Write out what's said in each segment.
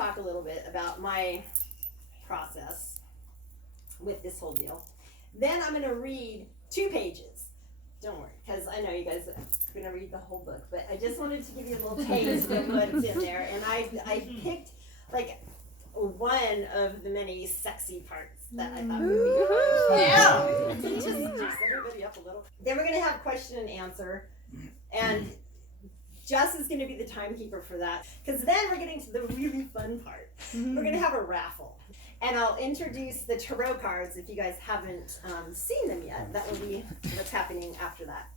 talk a little bit about my process with this whole deal. Then I'm going to read 2 pages. Don't worry, because I know you guys are going to read the whole book, but I just wanted to give you a little taste of what's in there. And I picked like one of the many sexy parts that I thought would be fun. Yeah, to just juice everybody up a little. Then we're going to have question and answer, and Jess is going to be the timekeeper for that, because then we're getting to the really fun part. We're going to have a raffle. And I'll introduce the tarot cards if you guys haven't seen them yet. That will be what's happening after that.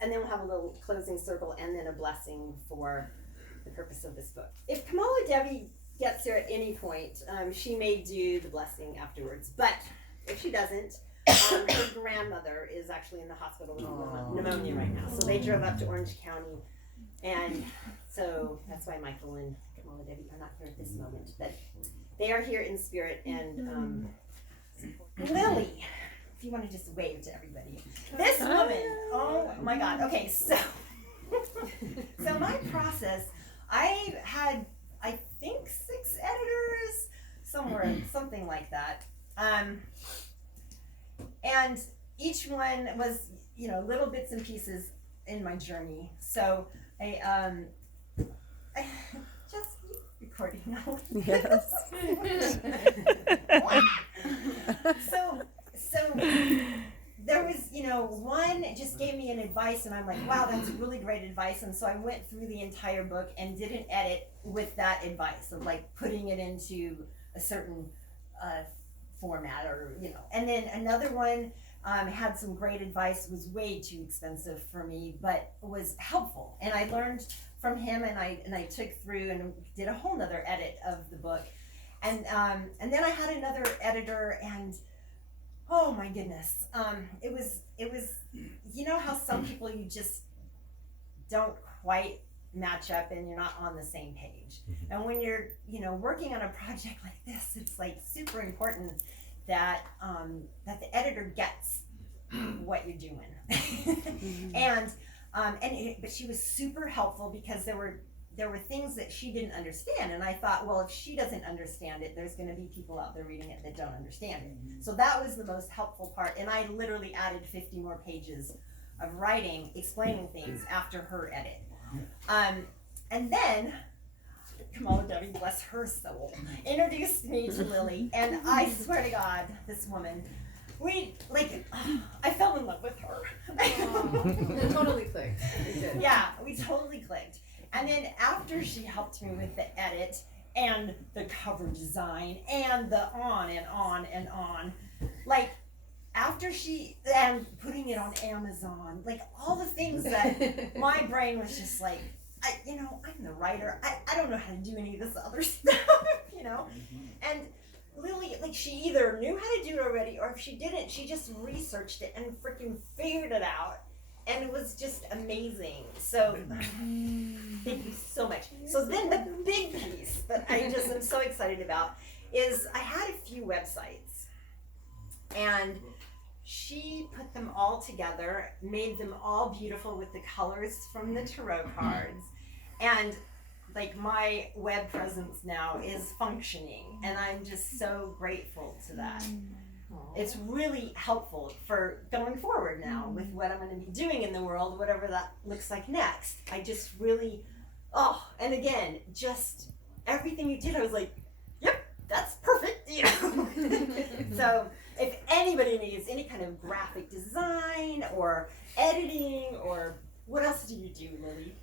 And then we'll have a little closing circle and then a blessing for the purpose of this book. If Kamala Devi gets there at any point, she may do the blessing afterwards. But if she doesn't, her grandmother is actually in the hospital with pneumonia right now. So they drove up to Orange County. And so that's why Michael and Kamala Devi are not here at this moment. But they are here in spirit, and Lily, if you want to just wave to everybody. This woman, oh my God. Okay, so my process, I had, I think 6 editors, something like that. And each one was, little bits and pieces in my journey. So just recording now. Yes. so there was, one just gave me an advice, and I'm like, wow, that's really great advice. And so I went through the entire book and did an edit with that advice of like putting it into a certain format, or and then another one had some great advice, was way too expensive for me, but was helpful. And I learned from him, and I took through and did a whole nother edit of the book. And then I had another editor, and oh my goodness, it was how some people you just don't quite match up and you're not on the same page. And when you're working on a project like this, it's like super important that that the editor gets what you're doing. But she was super helpful, because there were things that she didn't understand, and I thought, well, if she doesn't understand it, there's going to be people out there reading it that don't understand it. So that was the most helpful part, and I literally added 50 more pages of writing explaining things after her edit. And then Kamala Devi, bless her soul, introduced me to Lily, and I swear to God, this woman, I fell in love with her. It totally clicked. Yeah, we totally clicked. And then after she helped me with the edit and the cover design and the on and on and on, after and putting it on Amazon, all the things that my brain was just like, I'm the writer. I don't know how to do any of this other stuff, And Lily, she either knew how to do it already, or if she didn't, she just researched it and freaking figured it out. And it was just amazing. So thank you so much. So then the big piece that I just am so excited about is I had a few websites, and she put them all together, made them all beautiful with the colors from the tarot cards, and my web presence now is functioning, and I'm just so grateful to that. It's really helpful for going forward now with what I'm going to be doing in the world, whatever that looks like next. I just really, and again, just everything you did, I was like, yep, that's perfect, So if anybody needs any kind of graphic design or editing, or what else do you do, Lily?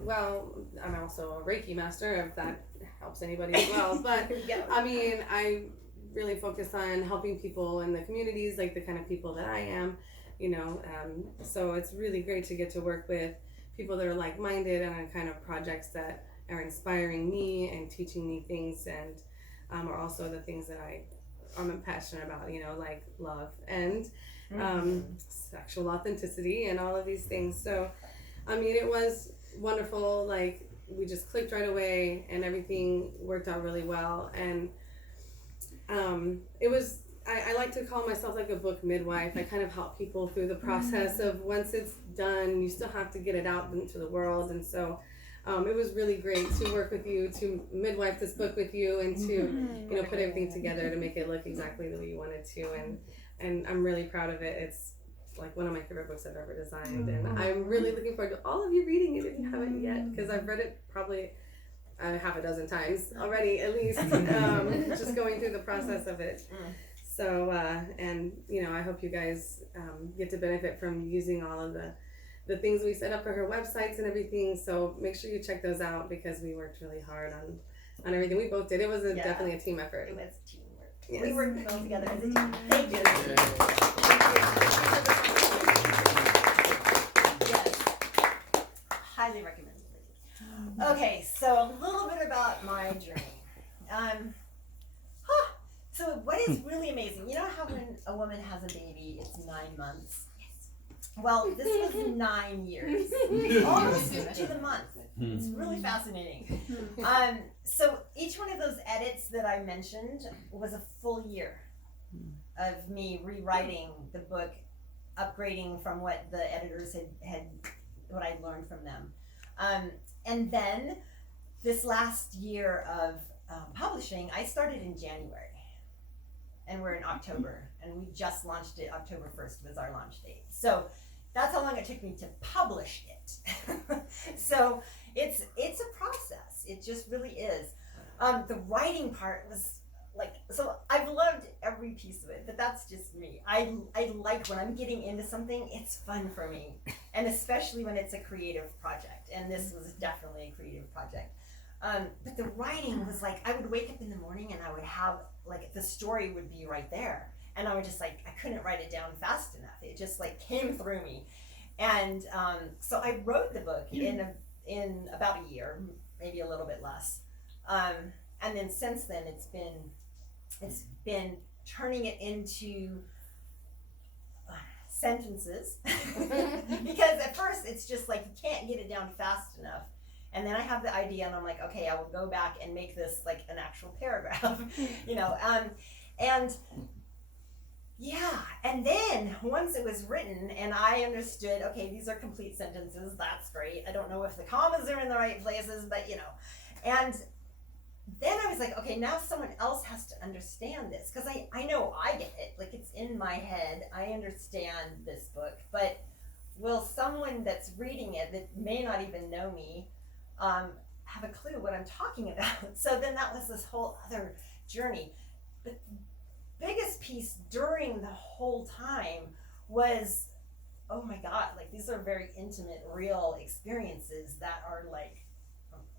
Well, I'm also a Reiki master, if that helps anybody as well. But I really focus on helping people in the communities, like the kind of people that I am, so it's really great to get to work with people that are like-minded and on kind of projects that are inspiring me and teaching me things, and are also the things that I'm passionate about, like love and sexual authenticity and all of these things. So it was wonderful. We just clicked right away, and everything worked out really well. And it was, I like to call myself like a book midwife. I kind of help people through the process of, once it's done, you still have to get it out into the world. And so It was really great to work with you, to midwife this book with you, and to put everything together to make it look exactly the way you wanted to. And I'm really proud of it. It's like one of my favorite books I've ever designed, and I'm really looking forward to all of you reading it if you haven't yet, because I've read it probably half a dozen times already, at least, just going through the process of it. So, and I hope you guys get to benefit from using all of the things we set up for her websites and everything. So make sure you check those out, because we worked really hard on everything. We both did. It was definitely a team effort. It was teamwork. Yes. We worked well together as a team. Thank you. Yes. Highly recommended. Okay, so a little bit about my journey. So what is really amazing, you know how when a woman has a baby, it's 9 months? Yes. Well, this was 9 years. Almost to the month. It's really fascinating. So each one of those edits that I mentioned was a full year of me rewriting the book, upgrading from what the editors had what I'd learned from them. And then this last year of publishing, I started in January. And we're in October, and we just launched it. October 1st was our launch date. So that's how long it took me to publish it. So it's a process. It just really is. The writing part was so I've loved every piece of it, but that's just me. I like when I'm getting into something, it's fun for me. And especially when it's a creative project. And this was definitely a creative project. But the writing was I would wake up in the morning and I would have the story would be right there, and I would just I couldn't write it down fast enough. It just came through me, and so I wrote the book in about a year, maybe a little bit less, and then since then it's been turning it into sentences because at first it's just you can't get it down fast enough. And then I have the idea, and I'm like, okay, I will go back and make this an actual paragraph, and yeah. And then once it was written, and I understood, okay, these are complete sentences. That's great. I don't know if the commas are in the right places, but And then I was like, okay, now someone else has to understand this, because I know I get it. It's in my head. I understand this book, but will someone that's reading it that may not even know me have a clue what I'm talking about? So then that was this whole other journey. But the biggest piece during the whole time was, oh my God, these are very intimate, real experiences that are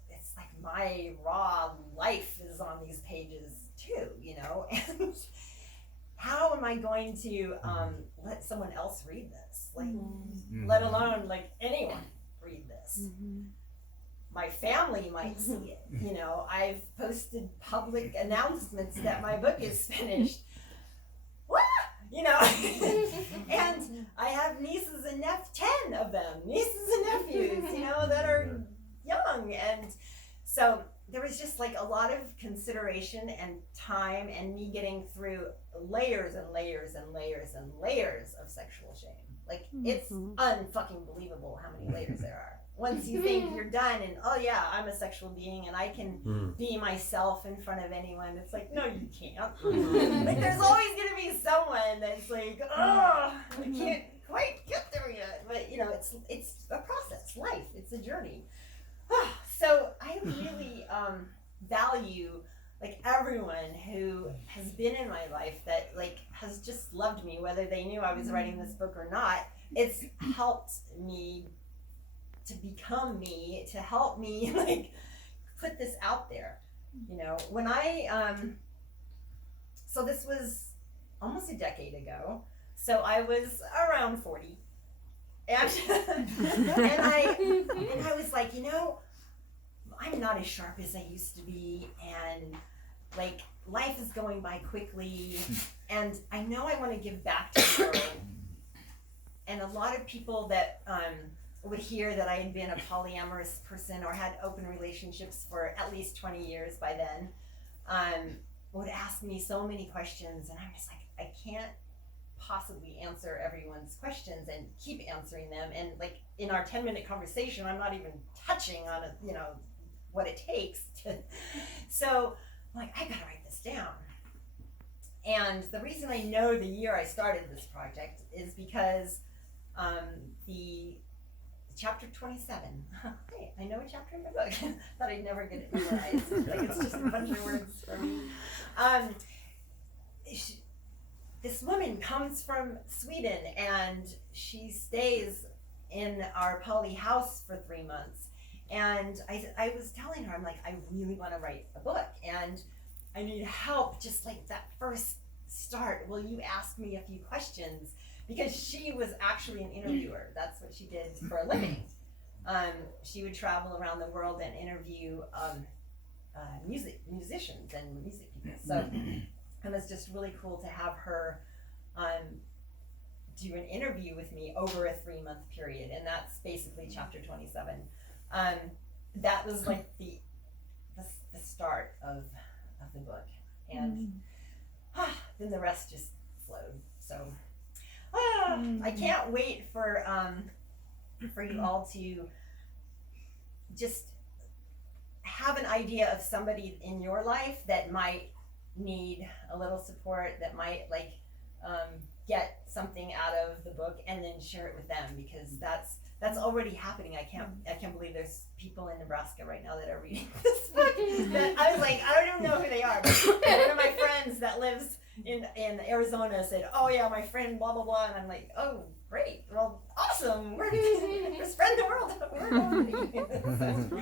it's my raw life is on these pages too, and how am I going to let someone else read this? Let alone anyone read this. My family might see it. I've posted public announcements that my book is finished. What? And I have nieces and 10 of them, nieces and nephews, that are young. And so there was just a lot of consideration and time, and me getting through layers and layers and layers and layers of sexual shame. It's unfucking believable how many layers there are. Once you think you're done and, oh yeah, I'm a sexual being and I can be myself in front of anyone, it's no, you can't. There's always going to be someone that's oh, I can't quite get there yet. But, it's a process, life, it's a journey. So I really value everyone who has been in my life that has just loved me, whether they knew I was writing this book or not. It's helped me to become me, to help me put this out there. When I so this was almost a decade ago, so I was around 40, and and I was I'm not as sharp as I used to be, and life is going by quickly, and I know I want to give back to the world. And a lot of people that would hear that I had been a polyamorous person or had open relationships for at least 20 years by then, would ask me so many questions, and I'm just I can't possibly answer everyone's questions and keep answering them. And like in our 10-minute conversation, I'm not even touching on it, you know, what it takes to, so I'm like, I gotta write this down. And the reason I know the year I started this project is because the chapter 27, hey, I know a chapter in my book. Thought I'd never get it memorized. Like it's just a bunch of words for me. This woman comes from Sweden and she stays in our poly house for 3 months. And I was telling her, I'm like, I really want to write a book and I need help, just like that first start. Will you ask me a few questions? Because she was actually an interviewer. That's what she did for a living. She would travel around the world and interview musicians and music people. So it was just really cool to have her do an interview with me over a 3-month period, and that's basically chapter 27. That was like the start of the book, and then the rest just flowed. So I can't wait for you all to just have an idea of somebody in your life that might need a little support, that might like get something out of the book, and then share it with them, because that's already happening. I can't believe there's people in Nebraska right now that are reading this book. That I was like, I don't even know who they are, but one of my friends that lives in Arizona said, oh yeah, my friend blah blah blah, and I'm like, oh great, well awesome, we're spreading the world. We're going to be.